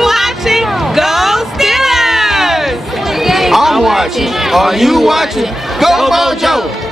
watching? Go Steelers! I'm watching. Are you watching? Go Mojo!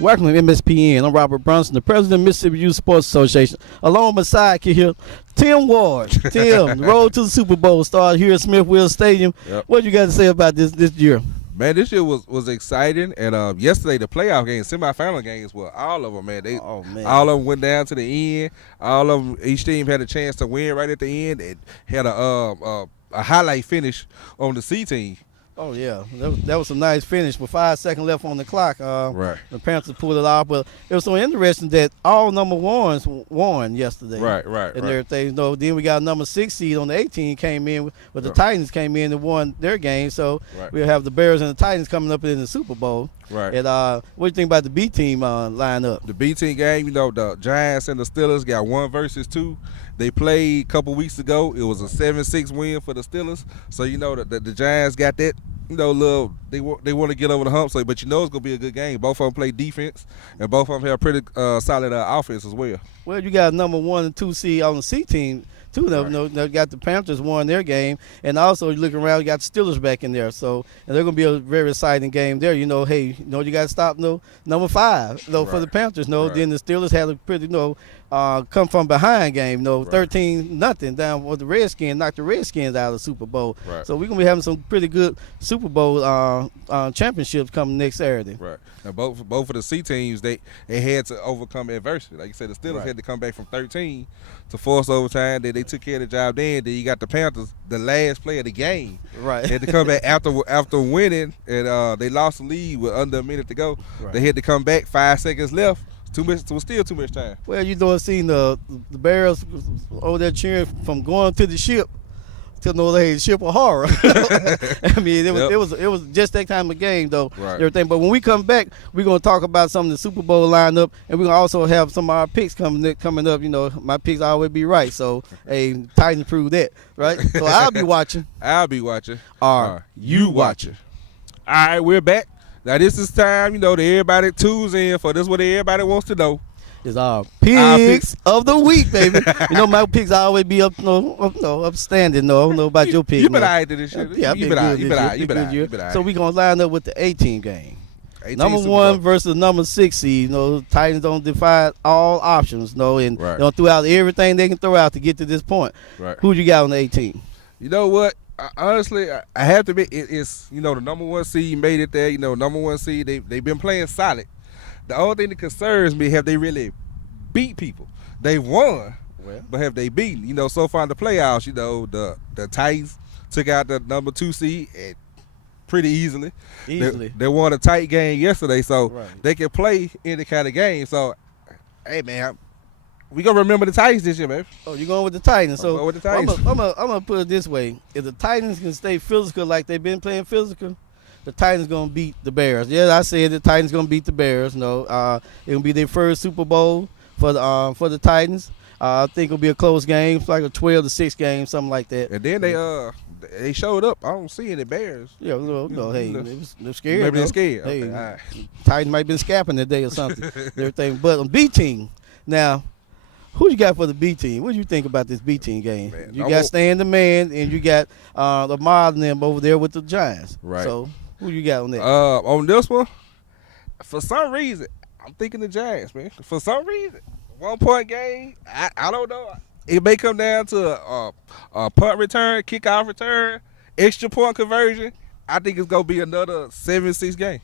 Welcome to Mspn. I'm Robert Brunson, the president of Mississippi Youth Sports Association. Along with my sidekick here, Tim Ward. Tim, the road to the Super Bowl started here at Smith-Wills Stadium. Yep. What you got to say about this year? Man, this year was exciting, and yesterday the playoff games, semifinal games, were all of them, man. All of them went down to the end. All of them, each team had a chance to win right at the end. It had a highlight finish on the C team. Oh, yeah. That was a nice finish with 5 seconds left on the clock. Right. The Panthers pulled it off. But it was so interesting that all number ones won yesterday. Right. And everything. You know, then we got number 6 seed on the 18 came in, but the Titans came in and won their game. So we'll have the Bears and the Titans coming up in the Super Bowl. Right. And what do you think about the B team lineup? The B team game, you know, the Giants and the Steelers got 1 versus 2. They played a couple weeks ago. It was a 7-6 win for the Steelers. So, you know, the Giants got that, you know, they want to get over the hump. So, but you know it's going to be a good game. Both of them play defense, and both of them have pretty solid offense as well. Well, you got number 1 and 2 seed on the C team. Two of them, you know, got the Panthers won their game, and also you look around, you got the Steelers back in there. So, and they're going to be a very exciting game there. You know, hey, you know, you got to stop number 5, for the Panthers. Then the Steelers had a pretty, come from behind game. 13-0 down with the Redskins, knocked the Redskins out of the Super Bowl. Right. So we're going to be having some pretty good Super Bowl championships coming next Saturday. Right. Now both of the C teams, they had to overcome adversity. Like you said, the Steelers had to come back from 13 to force overtime. They took care of the job then. Then you got the Panthers, the last play of the game. Right. Had to come back after winning, and they lost the lead with under a minute to go. Right. They had to come back, 5 seconds left. Was still too much time. Well, seeing the Bears over there cheering from going to the ship to the ship of horror. I mean, it was just that time of game though. Right. Everything. But when we come back, we're gonna talk about some of the Super Bowl lineup, and we're gonna also have some of our picks coming up. You know, my picks always be right. So, hey, Titans prove that, right? So I'll be watching. Are you watching? All right, we're back. Now this is time, you know, that everybody tunes in for this. What everybody wants to know. It's our picks of the week, baby. You know, my picks always be upstanding. No, I don't know about your picks. You been all right to this shit. Yeah, you been all right. So we're going to line up with the 18 game. Number 1 versus number 6 seed. You know, Titans don't defy all options, and they don't throw out everything they can throw out to get to this point. Right. Who you got on the 18? You know what? Honestly, I have to admit, it's, you know, the number 1 seed made it there. You know, number 1 seed, they've been playing solid. The only thing that concerns me, have they really beat people? They won, but have they beaten? You know, so far in the playoffs, you know, the Titans took out the number 2 seed pretty easily. They won a tight game yesterday, so they can play any kind of game. So, hey, man, we gonna remember the Titans this year, man. Oh, you're going with the Titans. So I'm with the Titans. I'm gonna put it this way: if the Titans can stay physical like they've been playing physical, the Titans gonna beat the Bears. Yeah, I said the Titans gonna beat the Bears. It'll be their first Super Bowl for the Titans. I think it'll be a close game, like a 12-6 game, something like that. And then they showed up. I don't see any Bears. Yeah, hey, they're scared. Maybe they're scared. Hey, okay, all right. Titans might have been scapping today or something. Everything, but on B team now. Who you got for the B team? What do you think about this B team game? Man, you got Stan the Man, and you got Lamar and them over there with the Giants. Right. So who you got on that? On this one, for some reason, I'm thinking the Giants, man. For some reason, 1 point game. I don't know. It may come down to a punt return, kickoff return, extra point conversion. I think it's gonna be another 7-6 game.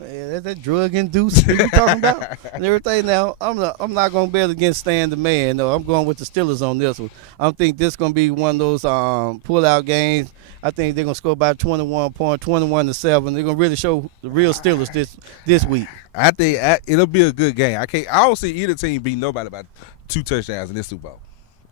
Yeah, that's that drug induced you talking about and everything. Now I'm not gonna bet against Stan the Man. No, I'm going with the Steelers on this one. I think this gonna be one of those pull out games. I think they're gonna score about 21 points, 21-7. They're gonna really show the real Steelers this week. I think it'll be a good game. I don't see either team beat nobody by 2 touchdowns in this Super Bowl.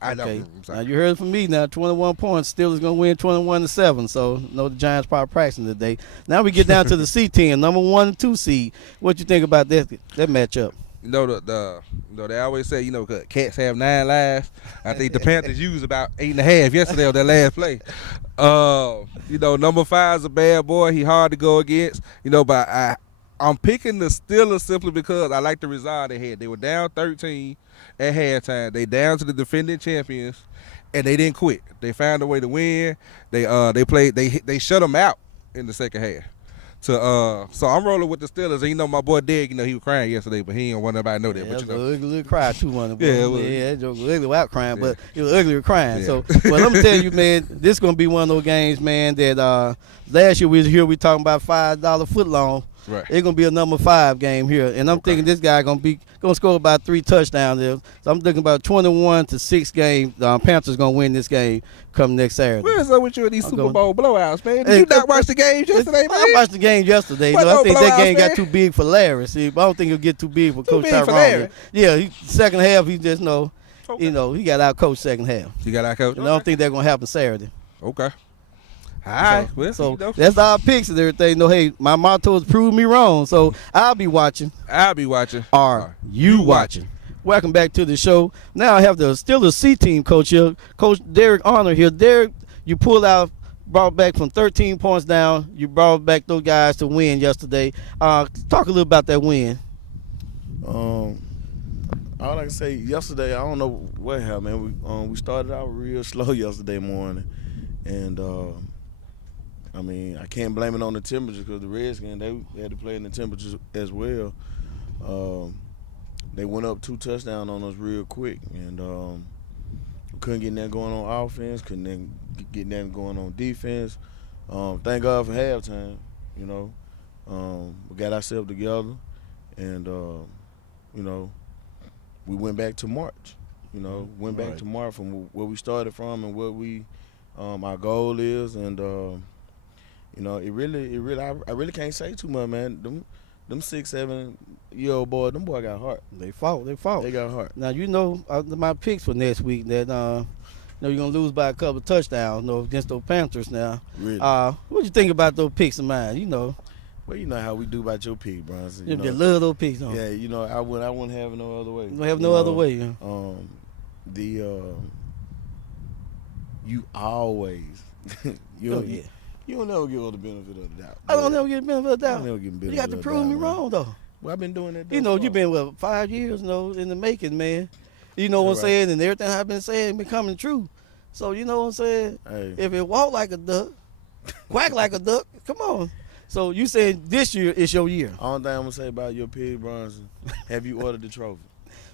Okay. Now you heard it from me. Now 21 points. Steelers gonna win 21-7. So the Giants probably practicing today. Now we get down to the C team, number 1 and 2 seed. What you think about that matchup? They always say, cats have 9 lives. I think the Panthers used about 8.5 yesterday on that last play. Number 5 is a bad boy. He hard to go against. But I'm picking the Steelers simply because I like the result they had. They were down 13 at halftime. They down to the defending champions, and they didn't quit. They found a way to win. They played. They shut them out in the second half. So I'm rolling with the Steelers. And my boy Derek, he was crying yesterday, but he didn't want nobody to know that. Yeah, But it was an ugly little cry too, one of them. Yeah, it was ugly without crying, but it was ugly with crying. Yeah. So, but let me tell you, man, this gonna be one of those games, man. That last year we was here, we talking about $5 foot long. Right. It's gonna be a number 5 game here, and I'm thinking this guy gonna score about 3 touchdowns there. So I'm thinking about 21-6 game. Panthers gonna win this game come next Saturday. Where's up with you in these Super Bowl blowouts, man? Did you not watch the games yesterday, man? I watched the game yesterday. What, I think that blowouts, game man? got too big for Larry. See, but I don't think it'll get too big for Coach big for Tyrone. Larry? Yeah, second half he just Okay. he got out coached second half. You got out coach? And I don't think that's gonna happen Saturday. Okay. All right. So that's our picks and everything. Hey, my motto is prove me wrong. So I'll be watching. Are you watching? Welcome back to the show. Now I have the Steelers C team coach here, Coach Derek Arnold here. Derek, you brought back from 13 points down. You brought back those guys to win yesterday. Talk a little about that win. All I can say yesterday, I don't know what happened. We started out real slow yesterday morning, and I can't blame it on the temperature because the Redskins they had to play in the temperatures as well. They went up 2 touchdowns on us real quick, and we couldn't get nothing going on offense, couldn't then get nothing going on defense. Thank God for halftime. We got ourselves together, and we went back to March. Went back to March from where we started from and what our goal is, and it really I really can't say too much, man. Them 6-7-year-old boys, them boys got heart. They fought. They got heart. Now my picks for next week that you're gonna lose by a couple of touchdowns, against those Panthers. Now, really. What you think about those picks of mine? Well, you know how we do about your pick, Bronson. You love those picks, huh? Yeah, I wouldn't have it no other way. You don't have no other way. Huh? You always yeah. You don't never give us the benefit of the doubt. I don't never get the benefit of the doubt. Never give You got to prove me wrong, though. Well, I've been doing that. You've been 5 years, in the making, man. You know what I'm saying, and everything I've been saying been coming true. So you know what I'm saying. Hey. If it walk like a duck, quack like a duck, come on. So you saying this year is your year? Only thing I'm gonna say about your pig, Bronson, have you ordered the trophy?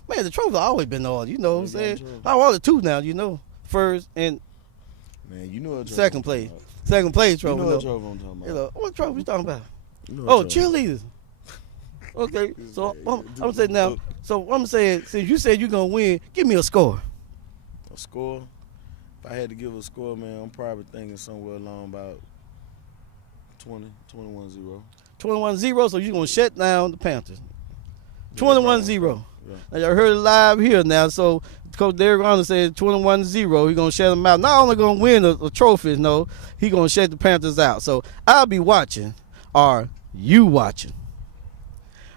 Man, the trophy always been ordered. You know what I'm saying? I ordered 2 now. First and second place. Second place trophy. You know what trophy I'm talking about. What trophy you talking about? Cheerleaders. Okay, so I'm saying now. So I'm saying, since you said you're gonna win, give me a score. A score? If I had to give a score, man, I'm probably thinking somewhere along about 21-0. 21-0. So you're gonna shut down the Panthers. 21-0. Yeah. Now y'all heard it live here now. So Coach Derek Arnold said 21-0. He's gonna shut them out. Not only gonna win a trophy, he's gonna shut the Panthers out. So I'll be watching. Are you watching?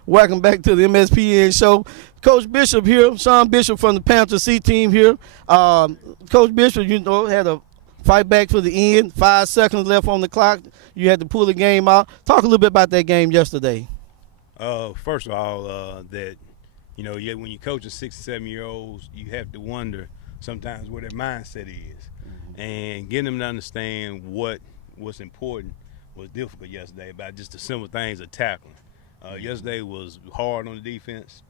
Welcome back to the MSPN show. Coach Bishop here, Sean Bishop from the Panthers C team here. Coach Bishop, had a fight back to the end. 5 seconds left on the clock. You had to pull the game out. Talk a little bit about that game yesterday. First of all, that You know, yet when you coach a 6 or 7-year-olds, you have to wonder sometimes where their mindset is. And getting them to understand what's important was difficult yesterday about just the simple things of tackling. Yesterday was hard on the defense.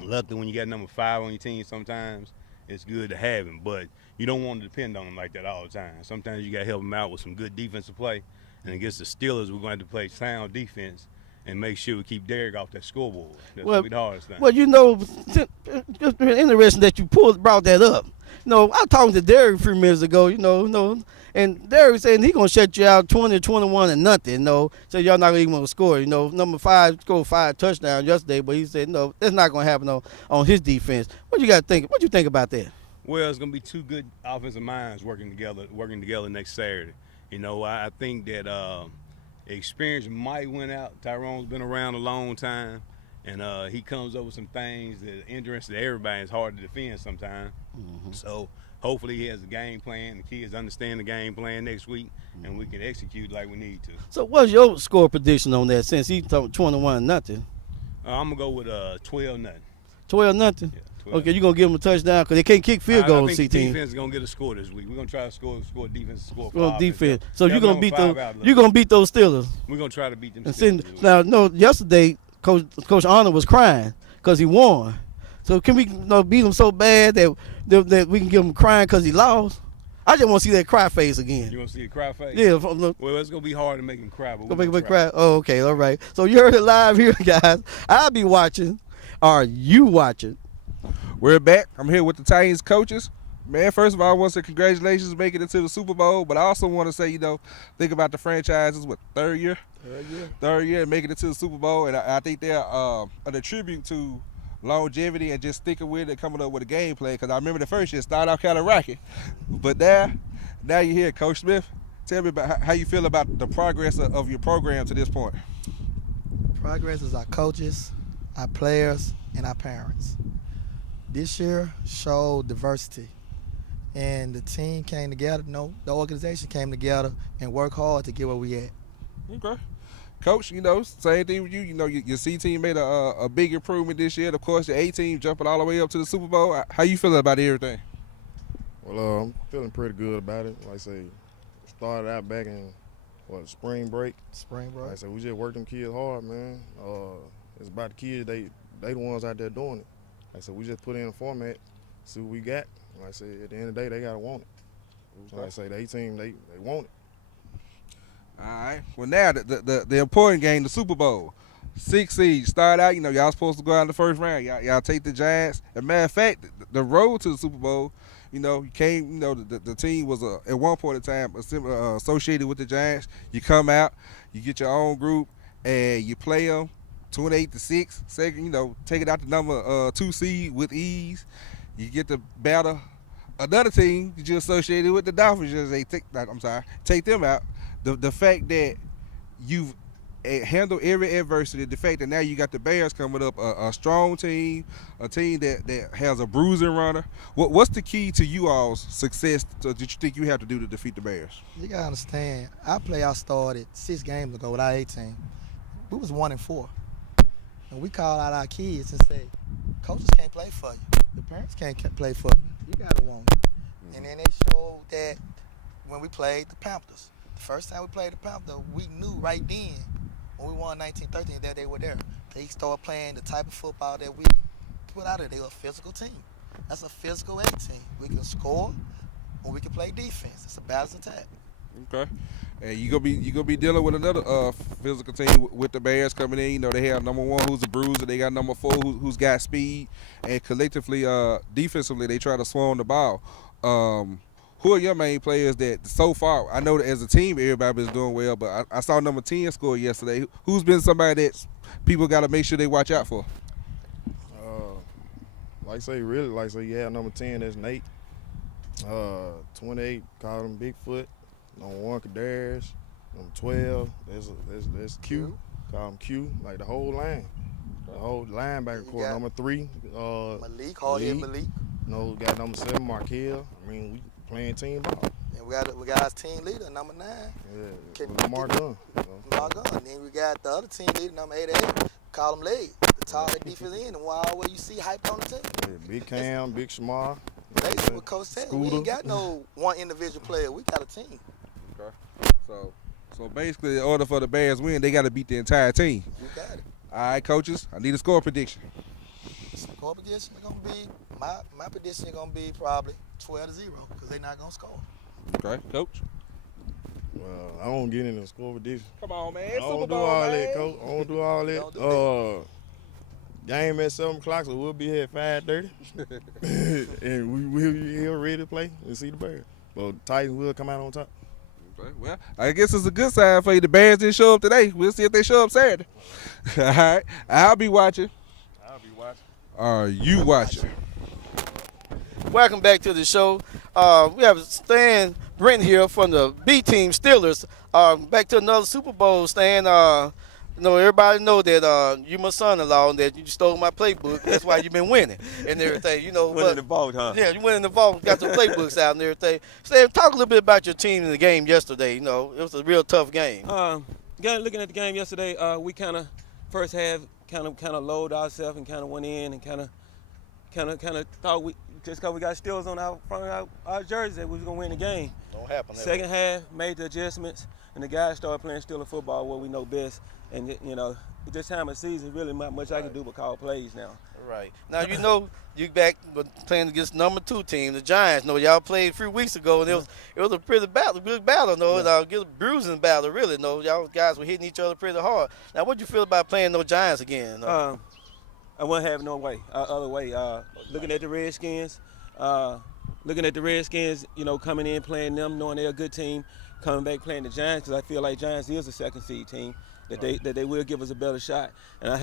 Luckily, when you got number 5 on your team sometimes, it's good to have him. But you don't want to depend on him like that all the time. Sometimes you got to help him out with some good defensive play. And against the Steelers, we're going to have to play sound defense and make sure we keep Derek off that scoreboard. That's going to be the hardest thing. Well, you know, it's interesting that you brought that up. You know, I talked to Derek a few minutes ago, and Derek saying he's going to shut you out 20, 21 and nothing, so y'all not even going to score. Number 5 scored 5 touchdowns yesterday, but he said, no, that's not going to happen on his defense. What you think about that? Well, it's going to be 2 good offensive minds working together next Saturday. I think that experience might win out. Tyrone's been around a long time, and he comes up with some things that are interesting to everybody. It's hard to defend sometimes. So hopefully he has a game plan. The kids understand the game plan next week, and we can execute like we need to. So what's your score prediction on that since he's 21-0? I'm going to go with 12-0. 12-0? Yeah. Okay, you're going to give them a touchdown because they can't kick field goals. I think the team. defense is going to get a score this week. We're going to try to score defense, score defense. So you're going to beat those Steelers. We're going to try to beat them Steelers. Now, no, yesterday Coach Arnold was crying because he won. So can we beat him so bad that we can give him crying because he lost? I just want to see that cry face again. You want to see a cry face? Yeah. Well, it's going to be hard to make him cry. But make him cry. Oh, okay, all right. So you heard it live here, guys. I'll be watching. Are you watching? We're back. I'm here with the Titans coaches. Man, first of all, I want to say congratulations making it to the Super Bowl, but I also want to say, think about the franchise's, third year? Third year making it to the Super Bowl, and I think they're an attribute to longevity and just sticking with it, coming up with a game plan, because I remember the first year started out kind of rocky. But now you're here, Coach Smith. Tell me about how you feel about the progress of your program to this point. Progress is our coaches, our players, and our parents. This year showed diversity, and the team came together. The organization came together and worked hard to get where we at. Okay, Coach. Same thing with you. Your C team made a big improvement this year. Of course, your A team jumping all the way up to the Super Bowl. How you feeling about everything? Well, I'm feeling pretty good about it. Like I say, started out back in spring break. Like I say, we just worked them kids hard, man. It's about the kids. They the ones out there doing it. Like I said, we just put in a format, see what we got. Like I said, at the end of the day, they got to want it. So like I say, the A-team, they want it. All right. Well, now the important game, the Super Bowl. 6 seed. Start out, y'all supposed to go out in the first round. Y'all take the Giants. As a matter of fact, the road to the Super Bowl, you came, the team was at one point in time associated with the Giants. You come out, you get your own group, and you play them. 28-6, second, take it out the number 2 seed with ease. You get to battle another team that you're associated with, the Dolphins. Take them out. The fact that you've handled every adversity, the fact that now you got the Bears coming up, a strong team, a team that has a bruising runner. What's the key to you all's success that you think you have to do to defeat the Bears? You got to understand, our playoff started 6 games ago with our A-team. We was 1-4. And we call out our kids and say, coaches can't play for you. The parents can't play for you. You got to want it. And then they showed that when we played the Panthers. The first time we played the Panthers, we knew right then when we won 1913 that they were there. They started playing the type of football that we put out there. They were a physical team. That's a physical A-team. We can score or we can play defense. It's a balanced attack. Okay. And you gonna be dealing with another physical team with the Bears coming in. They have number 1 who's a bruiser. They got number 4 who's got speed. And collectively, defensively, they try to swarm the ball. Who are your main players that so far? I know that as a team, everybody's doing well, but I saw number 10 score yesterday. Who's been somebody that people got to make sure they watch out for? Like I say, you have number 10, that's Nate. 28, call him Bigfoot. Number 1, Kadarius. Number 12, there's Q. Call him Q. Like the whole line. The whole linebacker core. Number 3, Malik, hard-hit Malik. We got number 7, Markel. We playing team ball. And we got our team leader, number 9. Yeah, Lamar Gunn. Lamar Gunn. And then we got the other team leader, number 88. Call him Leg. Tall that defense in, and where you see hype on the team. Yeah, big Cam, big Shamar. Basically, what Coach said, we ain't got no one individual player. We got a team. Okay. So basically, in order for the Bears win, they got to beat the entire team. You got it. All right, coaches, I need a score prediction. Score prediction is gonna be my prediction is gonna be probably 12-0 because they're not gonna score. Okay, coach. Well, I don't get into the score prediction. Come on, man. I don't do all that, coach. I don't do all that. Game at 7 o'clock, so we'll be here at 5:30. And we'll be here ready to play and see the Bears. But Titans will come out on top. Okay, well, I guess it's a good sign for you. The Bears didn't show up today. We'll see if they show up Saturday. All right. I'll be watching. Are you watching? Welcome back to the show. We have Stan Brent here from the B Team Steelers. Back to another Super Bowl, Stan. Everybody know that you my son-in-law and that you stole my playbook. That's why you've been winning and everything. Winning the vault, huh? Yeah, you winning the vault. Got the playbooks out and everything. Stan, talk a little bit about your team in the game yesterday. It was a real tough game. Looking at the game yesterday, we kind of first half kind of lowered ourselves and kind of went in and kind of thought we just because we got Steelers on our front of our jerseys that we was gonna win the game. Don't happen. Second half, made the adjustments, and the guys started playing Steeler football where we know best. And at this time of season, really not much I can do but call plays now. Right. Now, you back playing against number 2 team, the Giants. Y'all played a few weeks ago, and it was a pretty good battle. It was a bruising battle, really. Y'all guys were hitting each other pretty hard. Now, what do you feel about playing those Giants again? I wouldn't have no other way. Looking at the Redskins, coming in, playing them, knowing they're a good team, coming back playing the Giants, because I feel like Giants is a second seed team. That they will give us a better shot, and I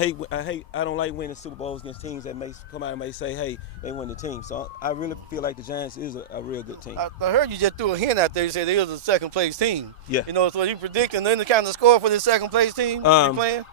don't like winning Super Bowls against teams that may come out and may say, hey, they win the team. So I really feel like the Giants is a real good team. I heard you just threw a hint out there. You said they was a second place team. Yeah. So you predicting any kind of score for this second place team you playing?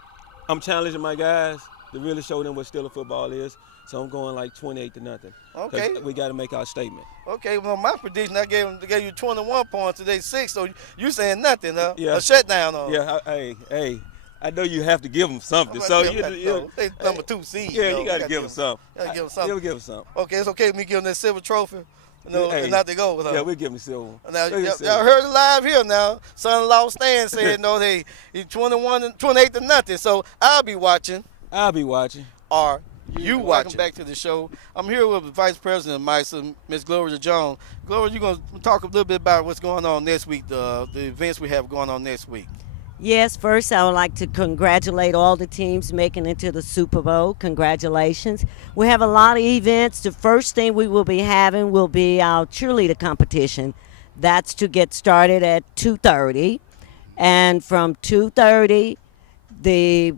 I'm challenging my guys to really show them what Steeler football is. So I'm going like 28-0. Okay. We got to make our statement. Okay. Well, my prediction, I gave you 21 points today, 6. So you saying nothing, huh? Yeah. A shutdown on. Yeah. Hey. I know you have to give them something. So they number 2 seed. Yeah, you got to give them something. Got to give them something. Give them something. Okay, it's okay with me giving that silver trophy. And not to go with her. Yeah, we'll give him silver. Now, y'all heard it live here now. Son-in-law Stan said, hey, he's 28-0. So I'll be watching. Are you watching? Welcome back to the show. I'm here with the Vice President of MISA, Ms. Gloria Jones. Gloria, you're going to talk a little bit about what's going on next week, the events we have going on next week. Yes, first I would like to congratulate all the teams making it to the Super Bowl. Congratulations. We have a lot of events. The first thing we will be having will be our cheerleader competition. That's to get started at 2:30. And from 2:30,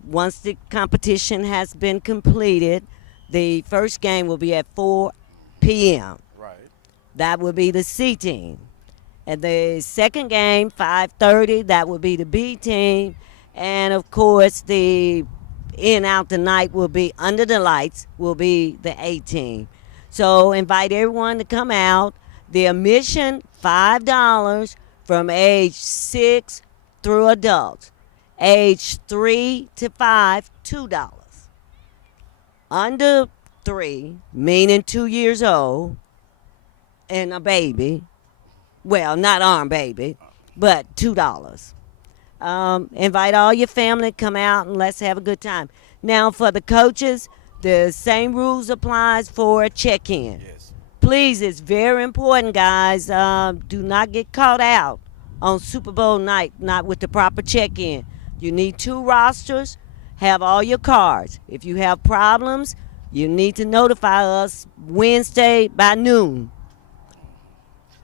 once the competition has been completed, the first game will be at 4 p.m. Right. That will be the C team. And the second game, 5:30, that will be the B team. And, of course, the in out the night will be under the lights will be the A team. So invite everyone to come out. The admission, $5 from age 6 through adults. Age 3 to 5, $2. Under 3, meaning 2 years old, and a baby. Well, not arm baby, but $2. Invite all your family, come out, and let's have a good time. Now, for the coaches, the same rules applies for a check-in. Yes. Please, it's very important, guys. Do not get caught out on Super Bowl night, not with the proper check-in. You need 2 rosters. Have all your cards. If you have problems, you need to notify us Wednesday by noon.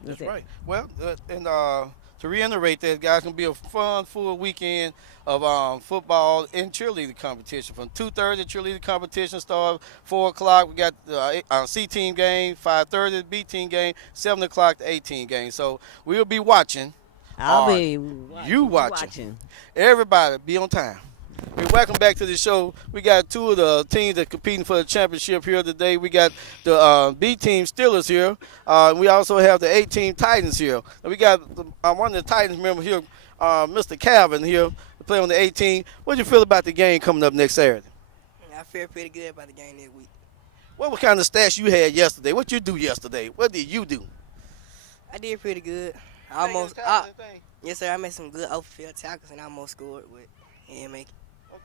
That's right. Well, to reiterate that, guys, it's going to be a fun, full weekend of football and cheerleading competition. From 2:30, the cheerleading competition starts. 4 o'clock, we got the C team game. 5:30, the B team game. 7 o'clock, the A team game. So we'll be watching. I'll be watching. Everybody, be on time. Welcome back to the show. We got 2 of the teams that are competing for the championship here today. We got the B team Steelers here. We also have the A team Titans here. And we got one of the Titans members here, Mr. Calvin here, to play on the A team. What do you feel about the game coming up next Saturday? I feel pretty good about the game this week. What kind of stats you had yesterday? What you do yesterday? What did you do? I did pretty good. Yes, sir. I made some good open field tackles and I almost scored, but he didn't make it.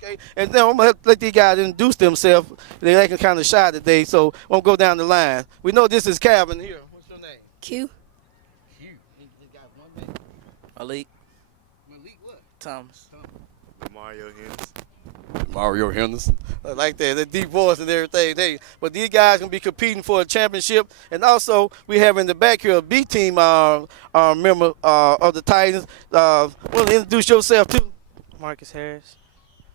Okay, and then I'm going to let these guys introduce themselves. They're acting kind of shy today, so I'm going to go down the line. We know this is Calvin here. What's your name? Q. Q. You got one name. Malik. Malik what? Thomas. Mario Henderson. I like that deep voice and everything. But these guys going to be competing for a championship. And also, we have in the back here a B team member of the Titans. Want to introduce yourself, too? Marcus Harris.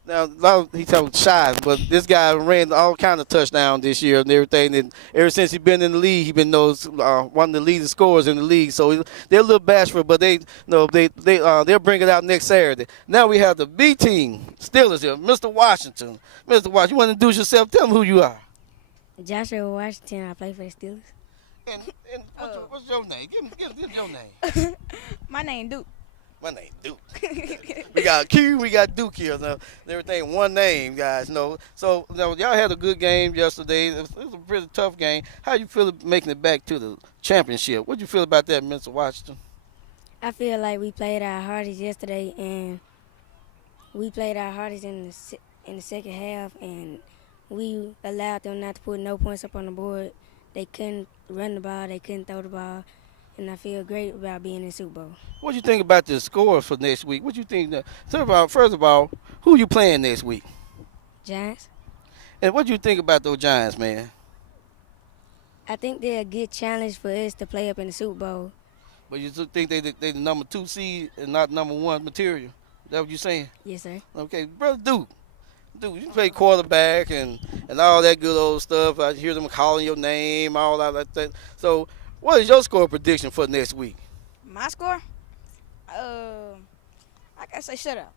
Now, he's so shy, but this guy ran all kind of touchdowns this year and everything. And ever since he's been in the league, he's been one of the leading scorers in the league. So they're a little bashful, but they'll bring it out next Saturday. Now we have the B team, Steelers here, Mr. Washington. Mr. Washington, you want to introduce yourself? Tell me who you are. Joshua Washington. I play for the Steelers. And what's your name? Give your name. My name Duke. My name Duke. We got Q, we got Duke here. Now, everything one name, guys. So y'all had a good game yesterday. It was a pretty tough game. How you feel making it back to the championship? What you feel about that, Mr. Washington? I feel like we played our hardest yesterday, and we played our hardest in the second half, and we allowed them not to put no points up on the board. They couldn't run the ball, they couldn't throw the ball. And I feel great about being in the Super Bowl. What do you think about the score for next week? What do you think? First of all, who you playing next week? Giants. And what do you think about those Giants, man? I think they're a good challenge for us to play up in the Super Bowl. But you still think they the number 2 seed and not number 1 material? Is that what you're saying? Yes, sir. Okay, Brother Duke, you play quarterback and all that good old stuff. I hear them calling your name, all that like that. So, what is your score prediction for next week? My score? I gotta say shutout.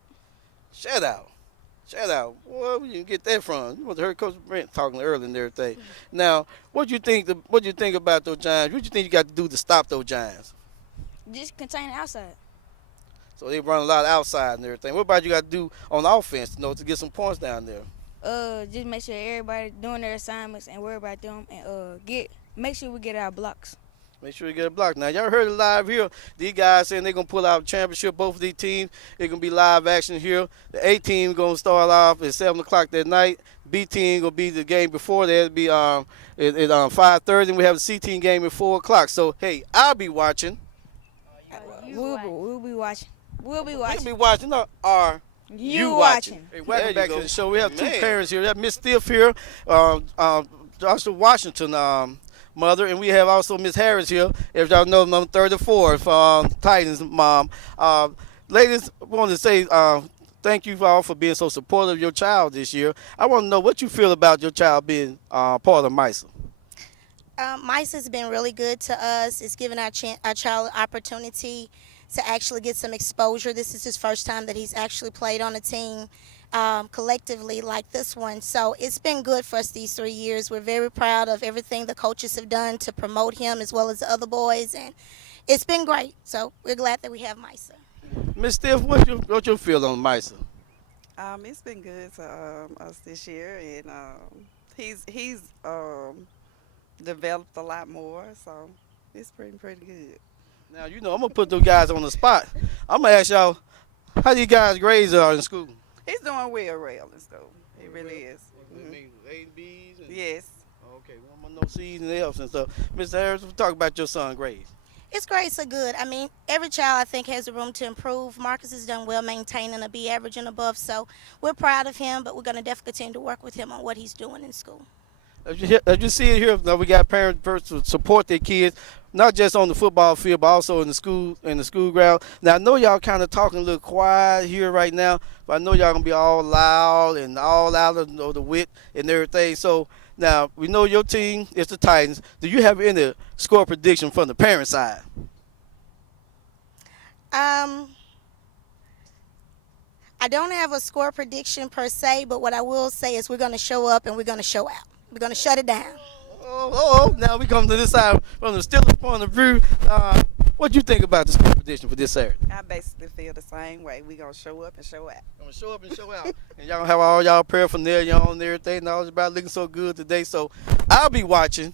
Shutout. Where you get that from? You must have heard Coach Brent talking earlier and everything. Now, what you think about those Giants? What you think you got to do to stop those Giants? Just contain the outside. So they run a lot outside and everything. What about you got to do on offense, to get some points down there? Just make sure everybody doing their assignments and worry about them, and make sure we get our blocks. Make sure you get a block. Now, y'all heard it live here. These guys saying they're going to pull out a championship, both of these teams. It's going to be live action here. The A team going to start off at 7 o'clock that night. B team going to be the game before that. It'll be at 5:30. And we have the C team game at 4 o'clock. So, hey, I'll be watching. We'll be watching. We'll be watching. Are you watching? Hey, welcome back to the show. We have two parents here. We have Miss Stiff here, Joshua Washington, mother, and we have also Miss Harris here. If y'all know, number 34 from Titans mom. Ladies, I want to say thank you all for being so supportive of your child this year. I want to know what you feel about your child being part of MISA. MISA has been really good to us. It's given our child opportunity to actually get some exposure. This is his first time that he's actually played on a team collectively like this one. So it's been good for us these 3 years. We're very proud of everything the coaches have done to promote him as well as the other boys, and it's been great. So we're glad that we have MISA. Miss Steph, what you feel on MISA? It's been good to us this year, and he's developed a lot more, so it's pretty good. Now, I'm going to put those guys on the spot. I'm going to ask y'all, how these guys' grades are in school? He's doing well in school. He really is. You mean A and B's? Yes. Okay, one more no C's and F's and stuff. Mr. Harris, talk about your son's grades. His grades are good. I mean, every child, I think, has a room to improve. Marcus has done well maintaining a B average and above, so we're proud of him, but we're going to definitely continue to work with him on what he's doing in school. As you see it here, we got parents to support their kids, not just on the football field, but also in the school ground. Now, I know y'all kind of talking a little quiet here right now, but I know y'all going to be all loud and all out of the wit and everything. So, now, we know your team is the Titans. Do you have any score prediction from the parent side? I don't have a score prediction per se, but what I will say is we're going to show up and we're going to show out. We're going to shut it down. Now we come to this side from the Steelers point of view. What you think about the score prediction for this Saturday? I basically feel the same way. We gonna show up and show out. Gonna show up and show out. And y'all gonna have all y'all paraphernalia on and everything. And all about looking so good today. So I'll be watching.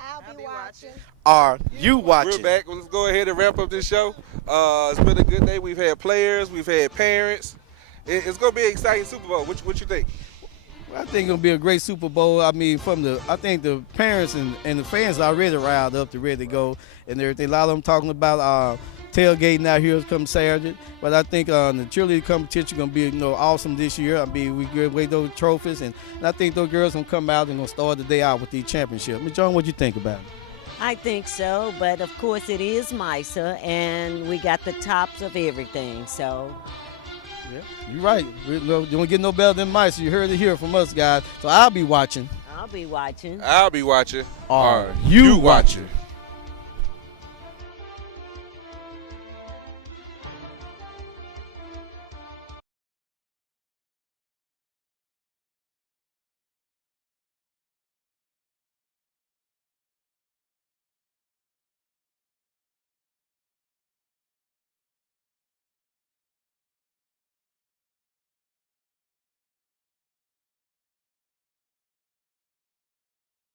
I'll be watching. Are you watching? We're back. Let's go ahead and wrap up this show. It's been a good day. We've had players. We've had parents. It's going to be an exciting Super Bowl. What you think? I think it'll be a great Super Bowl. I mean, I think the parents and the fans are already riled up to ready to go and everything. A lot of them talking about tailgating out here come Saturday. But I think the cheerleading competition going to be awesome this year. I mean, we give away those trophies, and I think those girls going to come out and going to start the day out with the championship. I mean, John, what you think about it? I think so, but of course it is MISA, and we got the tops of everything, so. Yeah, you're right. You don't get no better than MISA. You heard it here from us, guys. So I'll be watching. I'll be watching. I'll be watching. Are you watching?